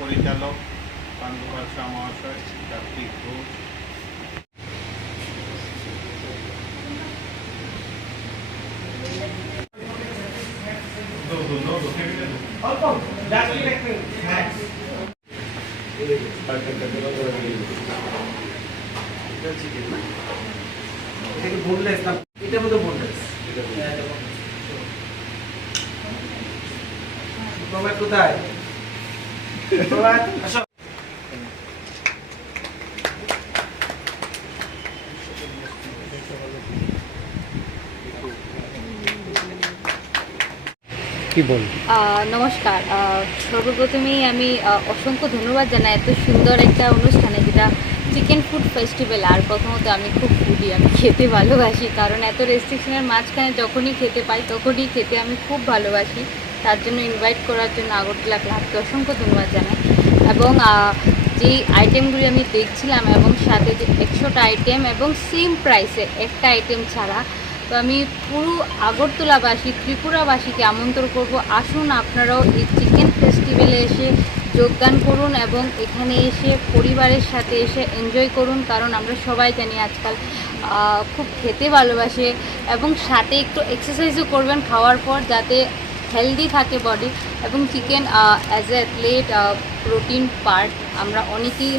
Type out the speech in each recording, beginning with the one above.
পরিচালক পান্ডুপাল শাহ মহাশয়, কার্তিক ঘোষ, বোনলেস না, এটার মধ্যে বোনলেস। তোমার কোথায়? আসো। কি বল? নমস্কার। সর্বপ্রথমেই আমি অসংখ্য ধন্যবাদ জানাই এত সুন্দর একটা অনুষ্ঠানে, যেটা চিকেন ফুড ফেস্টিভ্যাল। আর প্রথমত আমি খুব ফুডি, আমি খেতে ভালোবাসি, কারণ এত রেস্ট্রিকশনের মাঝখানে যখনই খেতে পাই তখনই খেতে আমি খুব ভালোবাসি। তার জন্য ইনভাইট করার জন্য আগরতলা ক্লাবকে অসংখ্য ধন্যবাদ জানাই। এবং যেই আইটেমগুলি আমি দেখছিলাম, এবং সাথে যে 100টা আইটেম এবং সেম প্রাইসে একটা আইটেম ছাড়া, তো আমি পুরো আগরতলাবাসী, ত্রিপুরাবাসীকে আমন্ত্রণ করব, আসুন আপনারাও এই চিকেন ফেস্টিভ্যালে এসে যোগদান করুন এবং এখানে এসে পরিবারের সাথে এসে এনজয় করুন। কারণ আমরা সবাই জানি আজকাল খুব খেতে ভালোবাসে, এবং সাথে একটু এক্সারসাইজও করবেন খাওয়ার পর, যাতে হেলদি থাকে বডি। এবং chicken as a athlete protein part, আমরা অনেকেই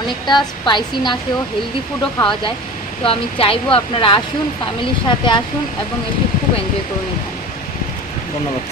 অনেকটা স্পাইসি না খেয়েও হেলদি ফুডও খাওয়া যায়। তো আমি চাইবো আপনারা আসুন, ফ্যামিলির সাথে আসুন এবং এসে খুব এনজয় করুন এখানে। ধন্যবাদ।